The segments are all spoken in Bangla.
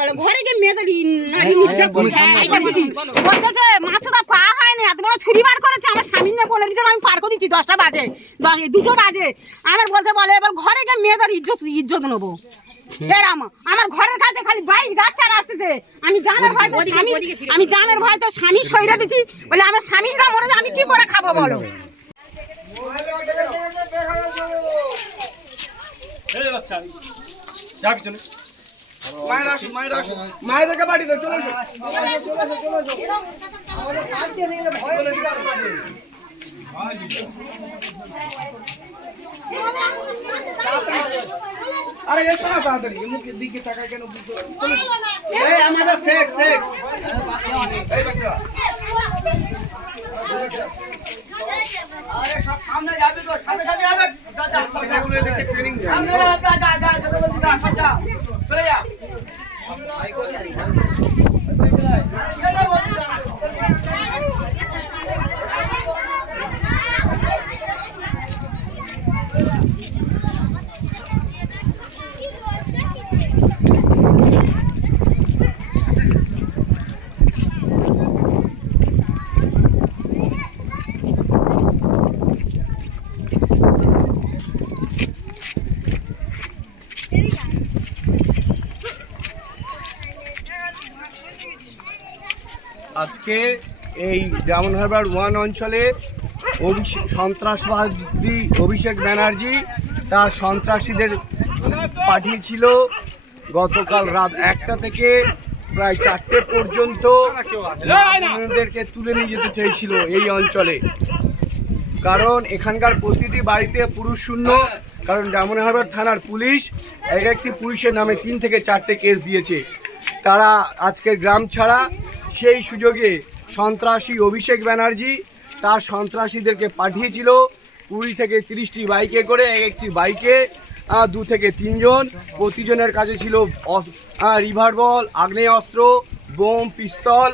বলে ঘরে গিয়ে মেয়েদের নারী নির্যাতন এইটা বলতেছে মাছটা পা হয়নি এত বড় ছুরি বার করেছে আমার স্বামী নিয়ে বলে দিচ্ছে আমি পার করে দিচ্ছি দশটা বাজে দুটো বাজে। আমার বলতে বলে এবার ঘরে গিয়ে মেয়েদের ইজ্জত ইজ্জত নেব। এরাম আমার ঘরের কাছে খালি বাইক যাচ্ছে আর আসতেছে। আমি জামের ভয় তো স্বামী আমি জামের ভয় তো স্বামী সইরা দিচ্ছি। বলে আমার স্বামী যা মরে আমি কি করে খাব বলো? যা পিছনে। মায়ের আসুন মায়ের আসুন মায়েদেরকে বাড়ি দাও চলে এসো আরে এসো না তাড়াতাড়ি মুখের দিকে তাকায় কেন। এই আমাদের সেট সেট এই বাচ্চা এগুলো এদেরকে ট্রেনিং দেয় আজকে এই ডায়মন্ড হারবার ওয়ান অঞ্চলে অভিষেক সন্ত্রাসবাদী অভিষেক ব্যানার্জি তার সন্ত্রাসীদের পাঠিয়েছিল গতকাল রাত একটা থেকে প্রায় চারটে পর্যন্ত বোনেদেরকে তুলে নিয়ে যেতে চেয়েছিল এই অঞ্চলে। কারণ এখানকার প্রতিটি বাড়িতে পুরুষ শূন্য, কারণ ডায়মন্ড হারবার থানার পুলিশ এক একটি পুলিশের নামে তিন থেকে চারটে কেস দিয়েছে। তারা আজকের গ্রাম ছাড়া সেই সুযোগে সন্ত্রাসী অভিষেক ব্যানার্জি তার সন্ত্রাসীদেরকে পাঠিয়েছিল কুড়ি থেকে তিরিশটি বাইকে করে এক একটি বাইকে দু থেকে তিনজন। প্রতিজনের কাছে ছিল অস- আহ, রিভার বল আগ্নেয় অস্ত্র বোম পিস্তল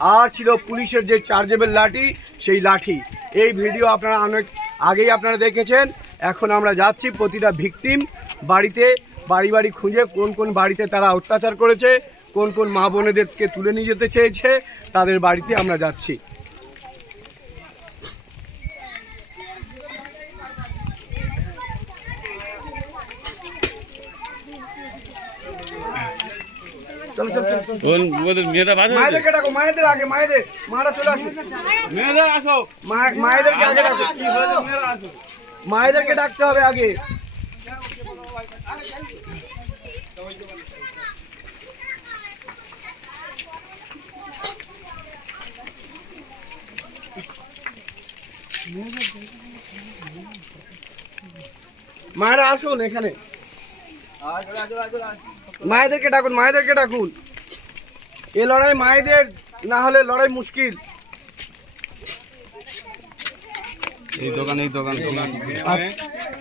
আর ছিল পুলিশের যে চার্জেবল লাঠি সেই লাঠি। এই ভিডিও আপনারা অনেক আগেই আপনারা দেখেছেন। এখন আমরা যাচ্ছি প্রতিটা ভিকটিম বাড়িতে বাড়ি বাড়ি খুঁজে কোন কোন বাড়িতে তারা অত্যাচার করেছে। কোন কোন মা বোনেদেরকে তুলে নিয়ে যেতে চেয়েছে তাদের বাড়িতে আমরা যাচ্ছি। মায়েদেরকে ডাকো মায়েদের আগে মায়েদের। মারা চলে আসুন মেয়েদের আসো। মায়েদেরকে আগে ডাকো। মায়েদেরকে ডাকতে হবে আগে। মায়েরা আসুন এখানে। মায়েদেরকে ডাকুন মায়েদেরকে ডাকুন। এ লড়াই মায়েদের না হলে লড়াই মুশকিল। এই দোকান এই দোকান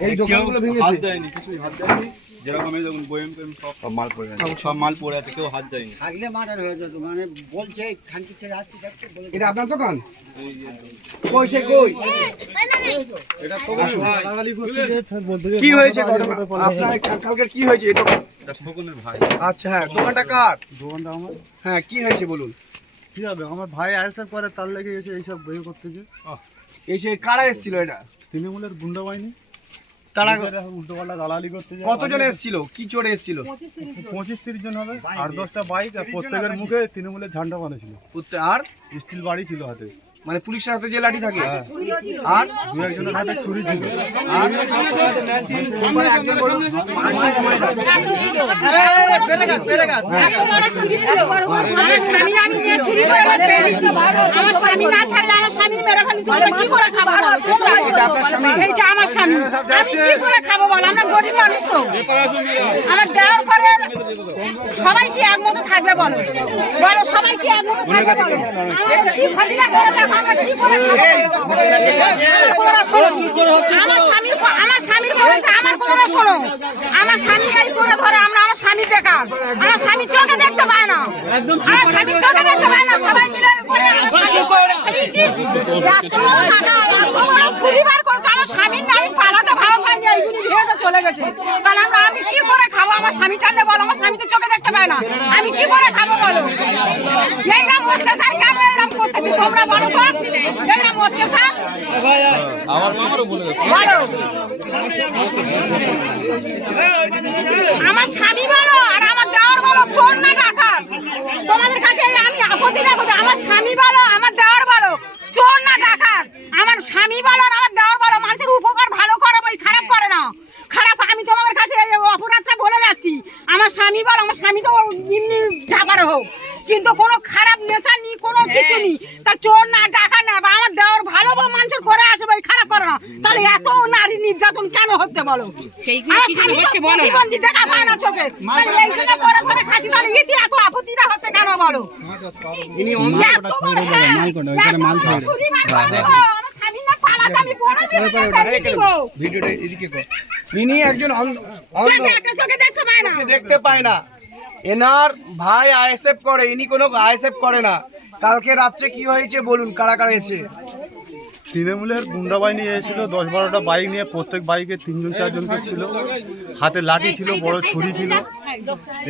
এই দোকানগুলো ভেঙেছে। হাত দেয়নি কিছুই হাত দেয়নি। যেরকম এই দেখুন বয়েম টয়েম সব সব মাল পড়ে আছে। সব মাল পড়ে আছে কেউ হাত দেয়নি। থাকলে মার্ডার হয়ে যেত মানে বলছে খানকি ছেড়ে আসছি এটা আপনার দোকান? কই সে কই? কি হয়েছে আপনার কালকে কি হয়েছে এটা ভাই। আচ্ছা হ্যাঁ দোকানটা কার? দোকানটা আমার। হ্যাঁ কি হয়েছে বলুন? কি হবে? আমার ভাই আইএসএফ করে তার লেগে এসে এইসব বই করতেছে। এসে কারা এসেছিল এটা? তৃণমূলের গুন্ডা বাহিনী। তারা উল্টো দালালি করতে কতজন এসেছিল? কি চড়ে এসেছিল? পঁচিশ তিরিশ জন। হবে আর দশটা বাইক আর প্রত্যেকের মুখে তৃণমূলের ঝান্ডা বানিয়েছিল উত্তর- আর? স্টিল বাড়ি ছিল হাতে। মানে পুলিশের হাতে যে লাঠি থাকে। হ্যাঁ। আর দু একজনের হাতে ছুরি ছিল। আর মানে একজন বলুন আমার স্বামী আমি আমার। আমার আমার আমরা কি করে খাব বলো? আমার আমরা গরিব মানুষ তো। আমার দেওয়ার পরে সবাই কি একমতো থাকবে বলো? বলো সবাই কি একমতো থাকবে বলো? আমাদের কি ক্ষতিটা করে দেখো, আমরা স্বামীর আমার স্বামীর আমার কথা শোনো আমার স্বামী গাড়ি করে আমরা আমার স্বামী বেকার আমার স্বামী চোখে দেখতে পায় না আমার স্বামী না সবাই মিলে চলে গেছে। আমি কি করে খাব? আমার স্বামী টানলে বলো, আমার স্বামী চোখে দেখতে পায় না। আমি কি করে খাব বলো? এরকম তোমরা বলো তো? এইরকম অত্যাচার? বলো। আমার স্বামী বলো, আর আমার দেওয়ার বলো, চোর না ডাকাত তোমাদের কাছে আমি আপত্তি না। আমার স্বামী বলো, আমার দেওয়ার বলো, চোর না ডাকাত আমার স্বামী বলো আর আমার দেওয়ার বলো, মানুষের উপকার ভালো করে বই, খারাপ করে না খারাপ, আমি তোমাদের কাছে অপরাধটা বলে যাচ্ছি আমার স্বামী বলো, আমার স্বামী তো এমনি ঝাপারে হোক কিন্তু কোনো খারাপ নেচার নেই কোনো কিছু নেই। তা চোর না ডাকা না বা আমার দেওয়ার ভালো বা মানুষের করে আসে ভাই খারাপ করে না। তাহলে এত নারী নির্যাতন কেন হচ্ছে বলো? আমার স্বামী তো প্রতিবন্ধী দেখা পায় না চোখে। তাহলে এই জন্য করে করে খাচ্ছি তাহলে ইতি এত আপত্তিটা হচ্ছে কেন বলো? ইনি এত বড় হ্যাঁ, এত বড় ছুরি বার আমার স্বামী না পালাতে আমি বড় মেরে ফেলে দিবো। ভিডিওটা এদিকে কর। ইনি একজন অন্ধ অন্ধ চোখে একটা চোখে দেখতে পায় না। দেখতে পায় না। এনার ভাই আইএসএফ করে, ইনি কোনো আইএসএফ করে না। কালকে রাত্রে কি হয়েছে বলুন, কারা কারা এসে? তৃণমূলের গুন্ডা বাহিনী এসেছিল দশ বারোটা বাইক নিয়ে প্রত্যেক বাইকে তিনজন চারজন করে ছিল। হাতে লাঠি ছিল, বড় ছুরি ছিল।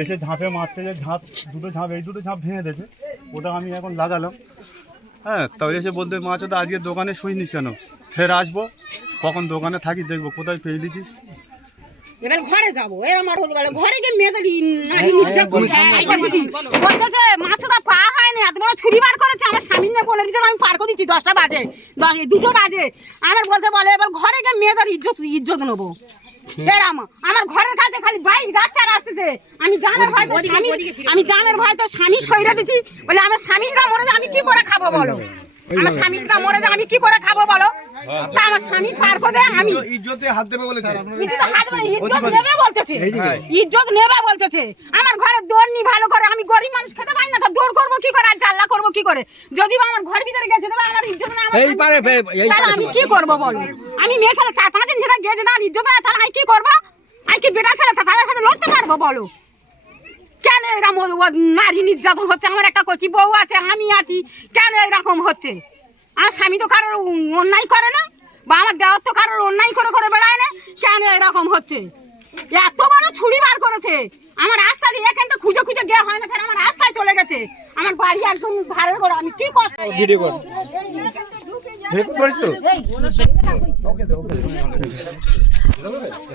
এসে ঝাঁপে মারতে যে ঝাঁপ, দুটো ঝাঁপ, এই দুটো ঝাঁপ ভেঙে দিয়েছে। ওটা আমি এখন লাগালাম। হ্যাঁ তাও এসে বলতে মা তো আজকে দোকানে শুইনিস কেন? ফের আসব? কখন দোকানে থাকি, দেখব, কোথায় পেয়ে দিচ্ছিস এবার ঘরে যাব। এবার আমার হতে পারে ঘরে গিয়ে মেয়েদের এইটা বুঝি। বলতেছে মাছটা পা হয়নি এত বড় ছুরি বার করেছে আমার স্বামী না বলে দিচ্ছে আমি পার করে দিচ্ছি দশটা বাজে দশ দুটো বাজে। আমার বলতে বলে এবার ঘরে গিয়ে মেয়েদের ইজ্জত ইজ্জত নেব। এরাম আমার ঘরের কাছে খালি বাইক যাচ্ছে আর আসতেছে। আমি জামের ভয় তো স্বামী আমি জামের ভয় তো স্বামী সইরা দিচ্ছি। বলে আমার স্বামী না মরে আমি কি করে খাব বলো? আমার স্বামী না মরে যায় আমি কি করে খাব বলো? তা আমার স্বামী পার করে আমি। ইজ্জতে হাত দেবে বলেছে। ইজ্জত হাত ইজ্জত নেবে বলতেছে। ইজ্জত নেবে বলতেছে। আমার ঘরে দৌড় নি ভালো করে আমি গরিব মানুষ খেতে পাই না তা দৌড় করব কি করে? আর জাল্লা করব কি করে? যদি আমার ঘর ভিতরে গেছে তবে আমার ইজ্জত না আমার এই পারে, এই তাহলে আমি কি করব বলো? আমি মেয়ে ছেলে চার পাঁচ দিন যেটা গেছে না ইজ্জত না তাহলে আমি কি করব? আমি কি বেটা ছেলে তাদের সাথে লড়তে পারব বলো? এরকম নারী নির্যাতন হচ্ছে আমার একটা কচি বউ আছে আমি আছি কেন এরকম হচ্ছে আমার স্বামী তো কারোর অন্যায় করে না বা আমার দেওয়ার তো কারোর অন্যায় করে করে বেড়ায় না কেন এরকম হচ্ছে এত বড় ছুরি বার করেছে আমার রাস্তা দিয়ে এখান থেকে খুঁজে খুঁজে গিয়ে হয় না ফের আমার রাস্তায় চলে গেছে আমার বাড়ি একদম ধারে করে আমি কি করব ভিডিও কর রেকর্ড করিস তো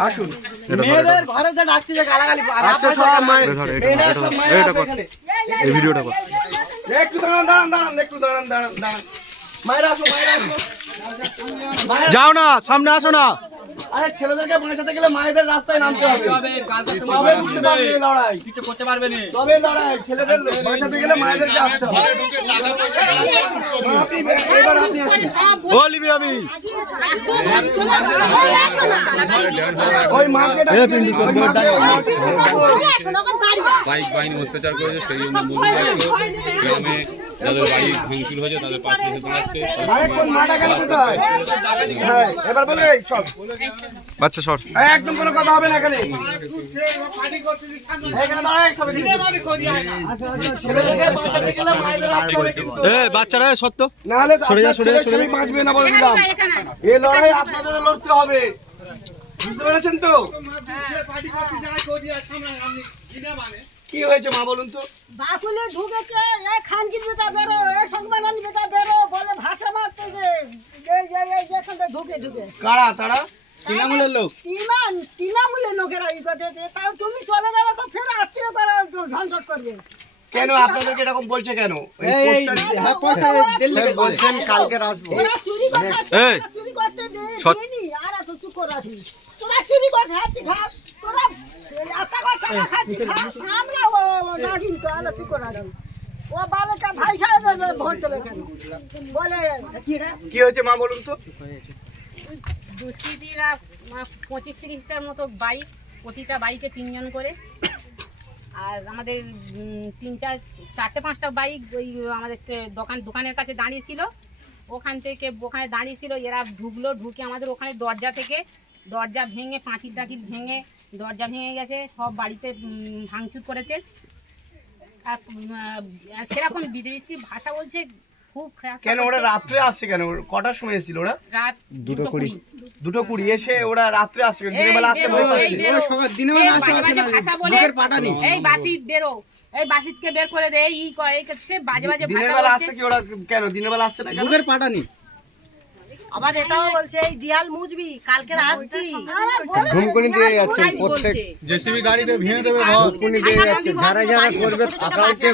আসুন। মেয়েদের ঘরে যে ডাকছে যে গালাগালি আর আচ্ছা সব মাই এটা সব এখানে। এই ভিডিওটা কর। একটু দাঁড়ান দাঁড়ান দাঁড়ান একটু দাঁড়ান দাঁড়ান দাঁড়ান। মায়েরা আসো মায়েরা আসো। যাও না সামনে আসো না। আরে ছেলেদেরকে বাঁচাতে গেলে মায়েদের রাস্তায় নামতে হবে। তবে বুঝতে পারবে লড়াই। কিছু করতে পারবে না। তবে লড়াই ছেলেদের বাঁচাতে গেলে মায়েদেরকে আসতে হবে। আপনি এবার আপনি আসুন। ও আমি ওই মাকে বাইক অত্যাচার করেছে সেই জন্য গ্রামে যাদের বাইক ভাঙচুর হয়েছে তাদের পাশে এসে দাঁড়াচ্ছে হ্যাঁ? এবার বলে সব বাচ্চা শর্ট। একদম কোনো কথা হবে না এখানে। আচ্ছা, আচ্ছা, বাচ্চারা সত্য নাহলে সরে যা, সরে যা, সরে বাঁচবে না বলে দিলাম। এই লড়াই আপনাদের লড়তে হবে। বুঝতে পেরেছেন তো? কি হয়েছে মা বলুন তো? বাকুলে ঢুকেছে এই খানকির বেটা বেরো এই সংবাদ বেটা বেরো বলে ভাষা মারতেছে। এই যে এই যেখানে ঢুকে ঢুকে। কারা তারা? তৃণমূলের লোক? তৃণমূলে লোকেরা ই করতেছে তাও তুমি চলে যাবে তো ফের আত্মীয় তারা ঝঞ্ঝট করবে। কেন আপনাদেরকে এরকম বলছে কেন? এই এই এই পোস্টার- হ্যাঁ পোস্টে দিল্লি বলছেন কালকে আসব চুরি করতে এই, করতে দেয়নি। আর এত চুপ করে তোরা চুরি করে খাচ্ছি খা তোরা কি হয়েছে মা বলুন তো? দুষ্কৃতীরা পঁচিশ তিরিশটার মতো বাইক, প্রতিটা বাইকে তিনজন করে। আর আমাদের তিন চার, চারটে পাঁচটা বাইক ওই আমাদের দোকান, দোকানের কাছে দাঁড়িয়ে ছিল ওখান থেকে, ওখানে দাঁড়িয়ে ছিল এরা ঢুকলো, ঢুকে আমাদের ওখানে দরজা থেকে দরজা ভেঙে পাঁচির টাচির ভেঙে দরজা ভেঙে গেছে সব বাড়িতে ভাঙচুর করেছে। আর সেরকম বিদেশি ভাষা বলছে? খুব কেন ওরা রাত্রে আসছে কেন? কটার সময় এসেছিল ওরা? রাত দুটো কুড়ি। দুটো কুড়ি এসে ওরা রাত্রে আসছে দিনের বেলা আসতে ভয় পাচ্ছে। ভাষা বলে এই বাসিত বেরো এই বাসিতকে বের করে দে এই সে বাজে বাজে দিনের বেলা বলছে। আসতে কি ওরা? কেন? দিনের বেলা আসছে না কেন? আবার এটাও বলছে এই দিয়াল মুজবি কালকে আসছি। ঘুমকুনি দিয়ে যাচ্ছে প্রত্যেক জেসিবি গাড়িতে ভেঙে দেবে ঘর। যারা যারা করবে তারা হচ্ছে